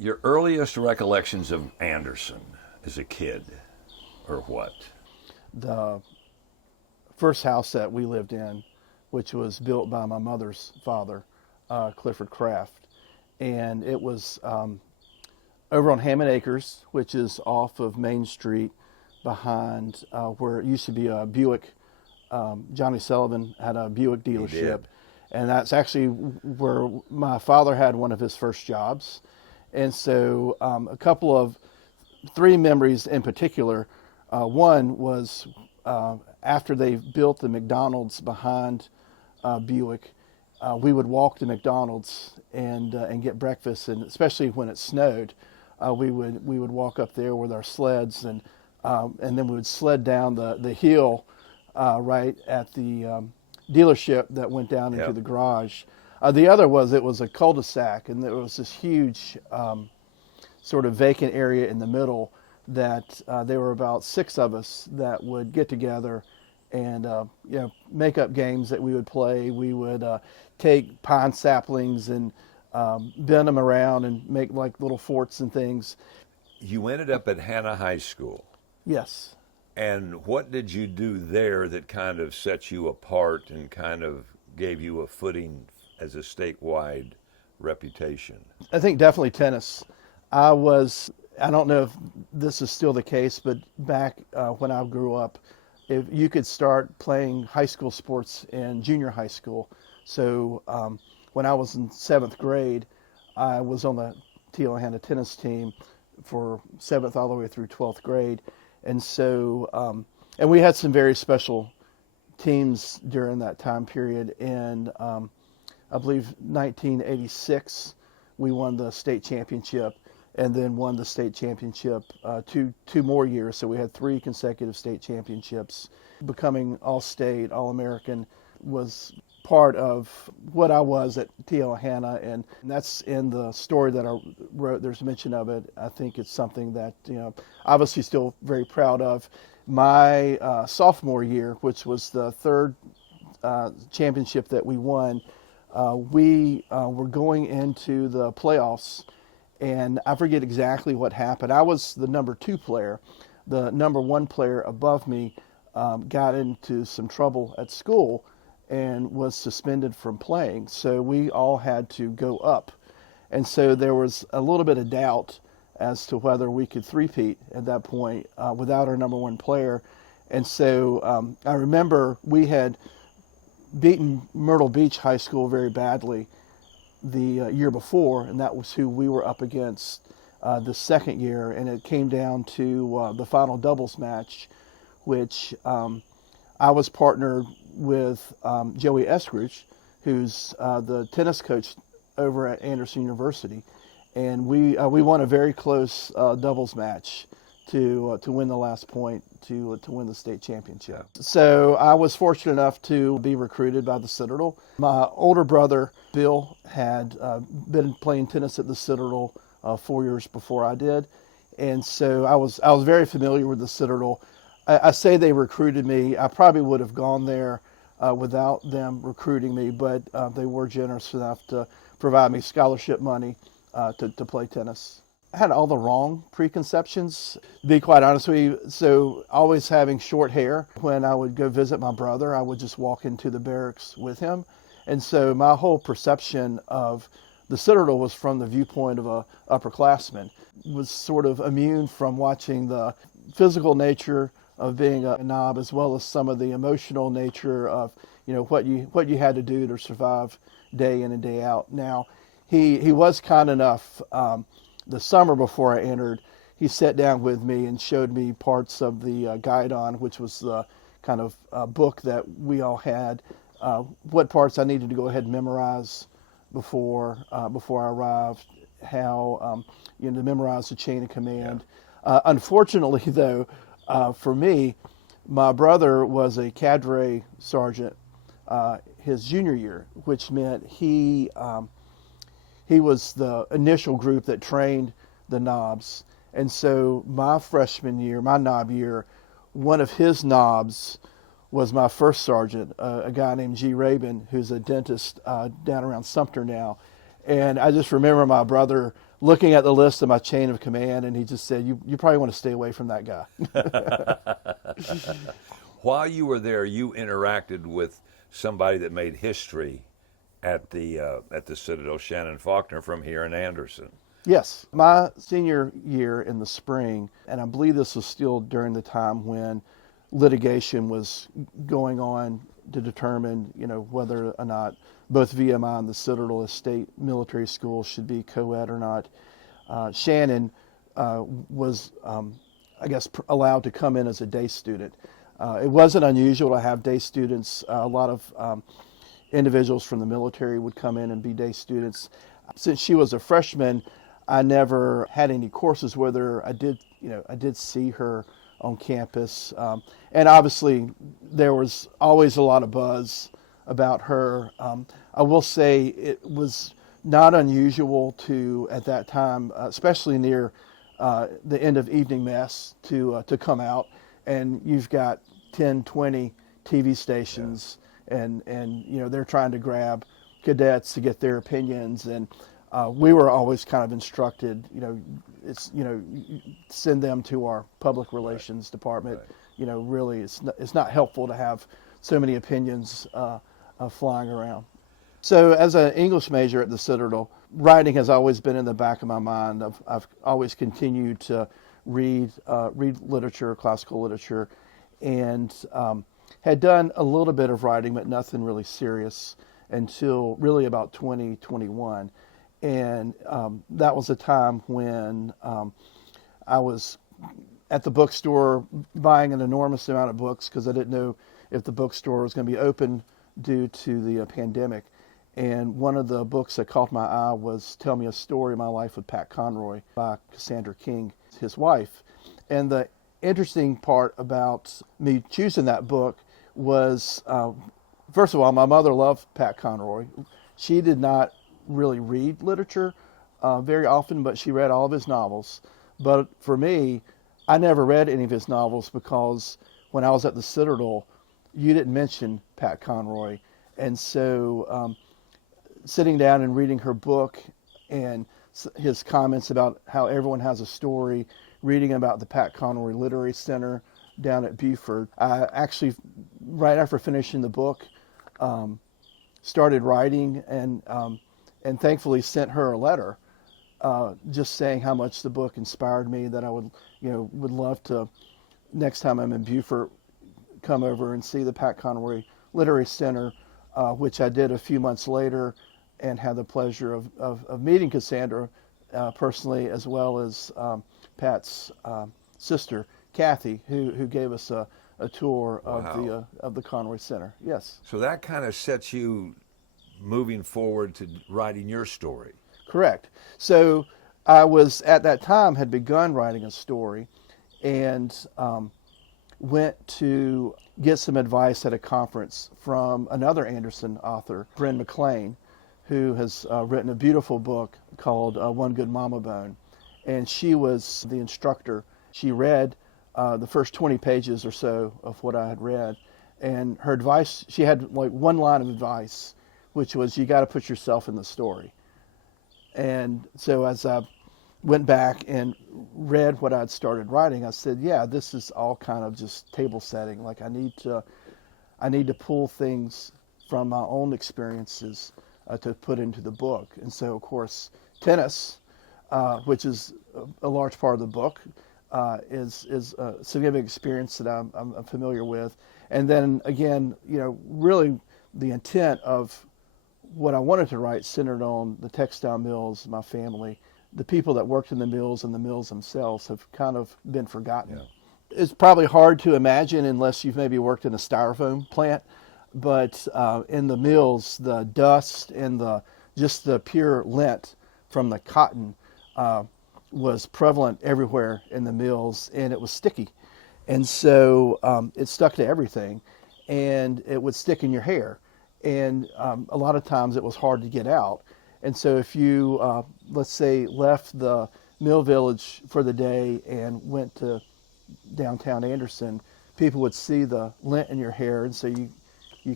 Your earliest recollections of Anderson as a kid, or what? The first house that we lived in, which was built by my mother's father, Clifford Kraft, and it was over on Hammond Acres, which is off of Main Street, behind where it used to be a Buick. Johnny Sullivan had a Buick He dealership, did. and that's actually where my father had one of his first jobs. And so a couple of three memories in particular. One was after they built the McDonald's behind Buick, we would walk to McDonald's and get breakfast, and especially when it snowed, we would walk up there with our sleds, and then we would sled down the hill right at the dealership that went down into Yep. the garage. The other was it was a cul-de-sac, and there was this huge sort of vacant area in the middle that there were about six of us that would get together and make up games that we would play. We would take pine saplings and bend them around and make like little forts and things. You ended up at Hanna High School. Yes. And what did you do there that kind of set you apart and kind of gave you a footing as a statewide reputation? I think definitely tennis. I don't know if this is still the case, but back when I grew up, if you could start playing high school sports in junior high school. So when I was in seventh grade, I was on the Hanna tennis team for seventh all the way through 12th grade. And so, and we had some very special teams during that time period. And I believe 1986, we won the state championship, and then won the state championship two more years. So we had three consecutive state championships. Becoming All-State, All-American was part of what I was at Hanna, and that's in the story that I wrote. There's mention of it. I think it's something that, obviously still very proud of. My sophomore year, which was the third championship that we won, we were going into the playoffs, and I forget exactly what happened. I was the number two player. The number one player above me got into some trouble at school and was suspended from playing. So we all had to go up. And so there was a little bit of doubt as to whether we could three-peat at that point without our number one player. And so I remember we had beaten Myrtle Beach High School very badly the year before, and that was who we were up against the second year. And it came down to the final doubles match, which I was partnered with Joey Eskridge, who's the tennis coach over at Anderson University, and we won a very close doubles match to win the last point to win the state championship. So I was fortunate enough to be recruited by the Citadel. My older brother Bill had been playing tennis at the Citadel 4 years before I did, and so I was very familiar with the Citadel. I say they recruited me. I probably would have gone there without them recruiting me, but they were generous enough to provide me scholarship money to play tennis. I had all the wrong preconceptions, to be quite honest with you. So always having short hair. When I would go visit my brother, I would just walk into the barracks with him. And so my whole perception of the Citadel was from the viewpoint of a upperclassman. Was sort of immune from watching the physical nature of being a knob, as well as some of the emotional nature of what you had to do to survive day in and day out. Now, he was kind enough. The summer before I entered, he sat down with me and showed me parts of the Guidon, which was the kind of book that we all had. What parts I needed to go ahead and memorize before I arrived. How to memorize the chain of command. Yeah. Unfortunately, though. For me, my brother was a cadre sergeant his junior year, which meant he was the initial group that trained the knobs. And so my freshman year, my knob year, one of his knobs was my first sergeant, a guy named G. Rabin, who's a dentist down around Sumter now. And I just remember my brother looking at the list of my chain of command, and he just said, you probably want to stay away from that guy. While you were there, you interacted with somebody that made history at the Citadel, Shannon Faulkner from here in Anderson. Yes, my senior year in the spring, and I believe this was still during the time when litigation was going on to determine, whether or not both VMI and the Citadel State Military School should be co-ed or not. Shannon was, I guess, allowed to come in as a day student. It wasn't unusual to have day students. A lot of individuals from the military would come in and be day students. Since she was a freshman, I never had any courses with her. I did see her on campus, and obviously there was always a lot of buzz about her. I will say it was not unusual to, at that time, especially near the end of evening mess, to come out, and you've got 10, 20 TV stations, and they're trying to grab cadets to get their opinions, and we were always kind of instructed, send them to our public relations department. Right. Really, it's not helpful to have so many opinions flying around. So, as an English major at the Citadel, writing has always been in the back of my mind. I've always continued to read literature, classical literature, and had done a little bit of writing, but nothing really serious until really about 2021. And that was a time when I was at the bookstore buying an enormous amount of books because I didn't know if the bookstore was going to be open due to the pandemic. And one of the books that caught my eye was Tell Me a Story, My Life with Pat Conroy by Cassandra King, his wife. And the interesting part about me choosing that book was, first of all, my mother loved Pat Conroy. She did not really read literature very often, but she read all of his novels. But for me, I never read any of his novels because when I was at the Citadel, you didn't mention Pat Conroy. And so sitting down and reading her book and his comments about how everyone has a story, reading about the Pat Conroy Literary Center down at Beaufort, I actually, right after finishing the book, started writing and thankfully sent her a letter just saying how much the book inspired me, that I would love to, next time I'm in Beaufort, come over and see the Pat Conroy Literary Center, which I did a few months later and had the pleasure of meeting Cassandra personally, as well as Pat's sister, Kathy, who gave us a tour of the Conroy Center. Yes. So that kind of sets you moving forward to writing your story. Correct. So I was, at that time, had begun writing a story and went to get some advice at a conference from another Anderson author, Bryn McLean, who has written a beautiful book called One Good Mama Bone. And she was the instructor. She read the first 20 pages or so of what I had read. And her advice, she had like one line of advice, which was, you got to put yourself in the story. And so as I went back and read what I'd started writing, I said, yeah, this is all kind of just table setting. Like I need to pull things from my own experiences to put into the book. And so, of course, tennis, which is a large part of the book, is a significant experience that I'm familiar with. And then again, really the intent of what I wanted to write centered on the textile mills, my family. The people that worked in the mills and the mills themselves have kind of been forgotten. Yeah. It's probably hard to imagine unless you've maybe worked in a styrofoam plant, but in the mills, the dust and just the pure lint from the cotton was prevalent everywhere in the mills, and it was sticky. And so it stuck to everything, and it would stick in your hair. And a lot of times it was hard to get out. And so if you, let's say, left the mill village for the day and went to downtown Anderson, people would see the lint in your hair, and so you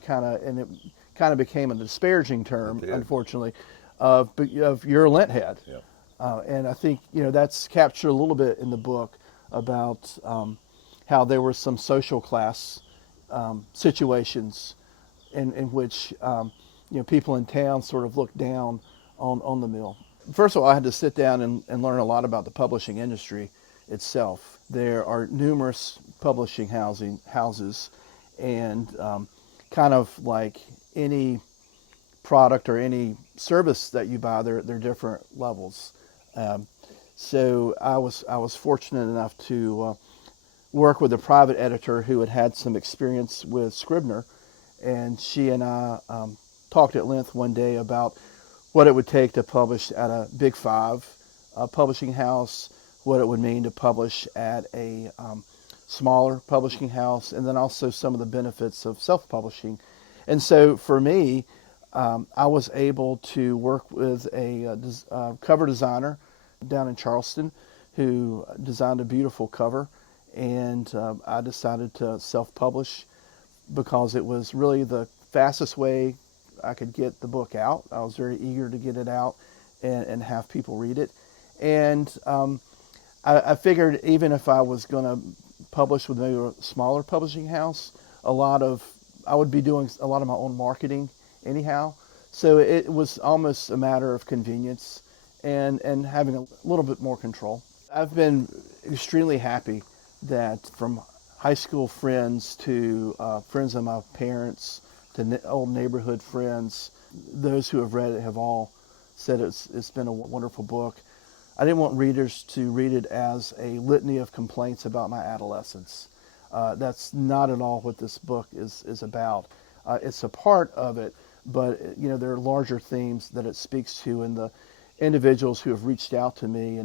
kind of, and it kind of became a disparaging term, unfortunately, of you're a lint head. Yeah. And I think that's captured a little bit in the book about how there were some social class situations in which people in town sort of looked down on the mill. First of all, I had to sit down and learn a lot about the publishing industry itself. There are numerous publishing houses, and kind of like any product or any service that you buy, there are different levels. So I was fortunate enough to work with a private editor who had some experience with Scribner, and she and I talked at length one day about what it would take to publish at a Big Five publishing house, what it would mean to publish at a smaller publishing house, and then also some of the benefits of self-publishing. And so for me, I was able to work with a cover designer down in Charleston who designed a beautiful cover, and I decided to self-publish because it was really the fastest way I could get the book out. I was very eager to get it out and have people read it. And I figured even if I was going to publish with maybe a smaller publishing house, I would be doing a lot of my own marketing anyhow. So it was almost a matter of convenience and having a little bit more control. I've been extremely happy that from high school friends to friends of my parents to old neighborhood friends, those who have read it have all said it's been a wonderful book. I didn't want readers to read it as a litany of complaints about my adolescence. That's not at all what this book is about. It's a part of it, but there are larger themes that it speaks to, and the individuals who have reached out to me,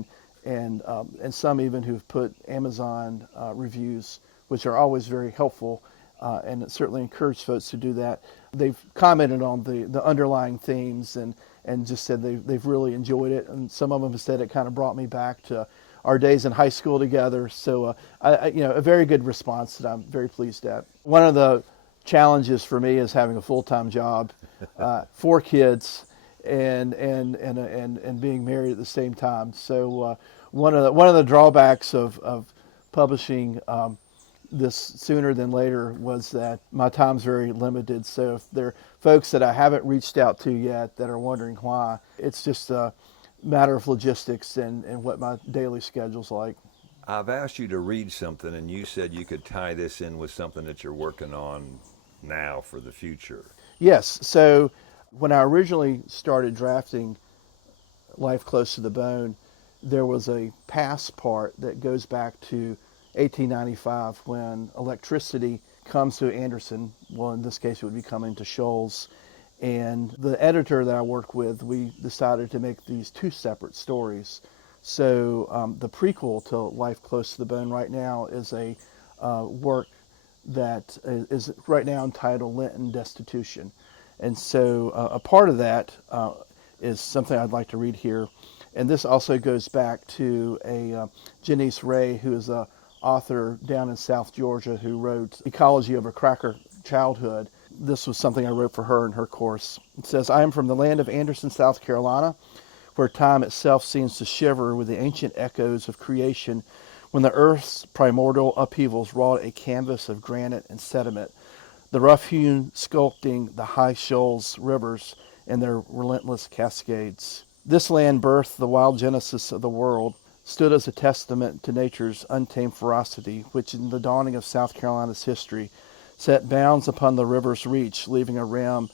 and some even who've put Amazon reviews, which are always very helpful, and it certainly encouraged folks to do that. They've commented on the underlying themes and just said they've really enjoyed it, and some of them have said it kind of brought me back to our days in high school together. So a very good response that I'm very pleased at. One of the challenges for me is having a full-time job, 4 kids, and being married at the same time. So one of the drawbacks of publishing this sooner than later was that my time's very limited. So if there are folks that I haven't reached out to yet that are wondering why, it's just a matter of logistics and what my daily schedule's like. I've asked you to read something, and you said you could tie this in with something that you're working on now for the future. Yes. So when I originally started drafting Life Close to the Bone, there was a past part that goes back to 1895 when electricity comes to Anderson. Well, in this case, it would be coming to Shoals. And the editor that I worked with, we decided to make these 2 separate stories. So the prequel to Life Close to the Bone right now is a work that is right now entitled Lenten Destitution. And so a part of that is something I'd like to read here. And this also goes back to a Janice Ray, who is a author down in South Georgia who wrote Ecology of a Cracker Childhood. This was something I wrote for her in her course. It says, I am from the land of Anderson, South Carolina, where time itself seems to shiver with the ancient echoes of creation when the earth's primordial upheavals wrought a canvas of granite and sediment, the rough-hewn sculpting the high shoals, rivers, and their relentless cascades. This land birthed the wild genesis of the world, stood as a testament to nature's untamed ferocity, which in the dawning of South Carolina's history set bounds upon the river's reach, leaving a rim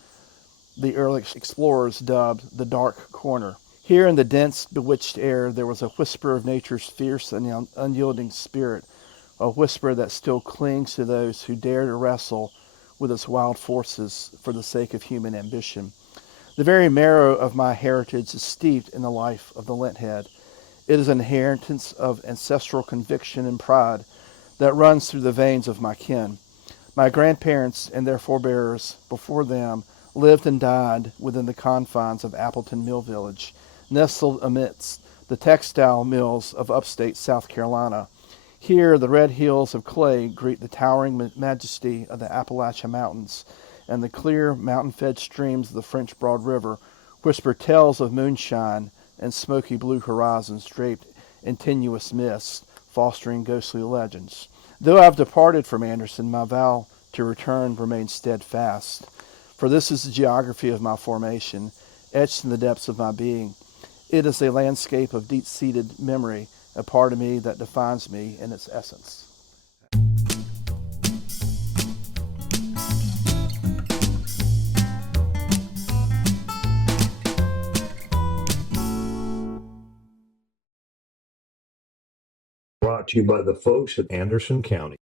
the early explorers dubbed the Dark Corner. Here in the dense, bewitched air, there was a whisper of nature's fierce and unyielding spirit, a whisper that still clings to those who dare to wrestle with its wild forces for the sake of human ambition. The very marrow of my heritage is steeped in the life of the Lenthead. It is an inheritance of ancestral conviction and pride that runs through the veins of my kin. My grandparents and their forebears before them lived and died within the confines of Appleton Mill Village, nestled amidst the textile mills of upstate South Carolina. Here the red hills of clay greet the towering majesty of the Appalachian Mountains, and the clear mountain-fed streams of the French Broad River whisper tales of moonshine, and smoky blue horizons draped in tenuous mist, fostering ghostly legends. Though I've departed from Anderson, my vow to return remains steadfast. For this is the geography of my formation, etched in the depths of my being. It is a landscape of deep-seated memory, a part of me that defines me in its essence. Brought to you by the folks at Anderson County.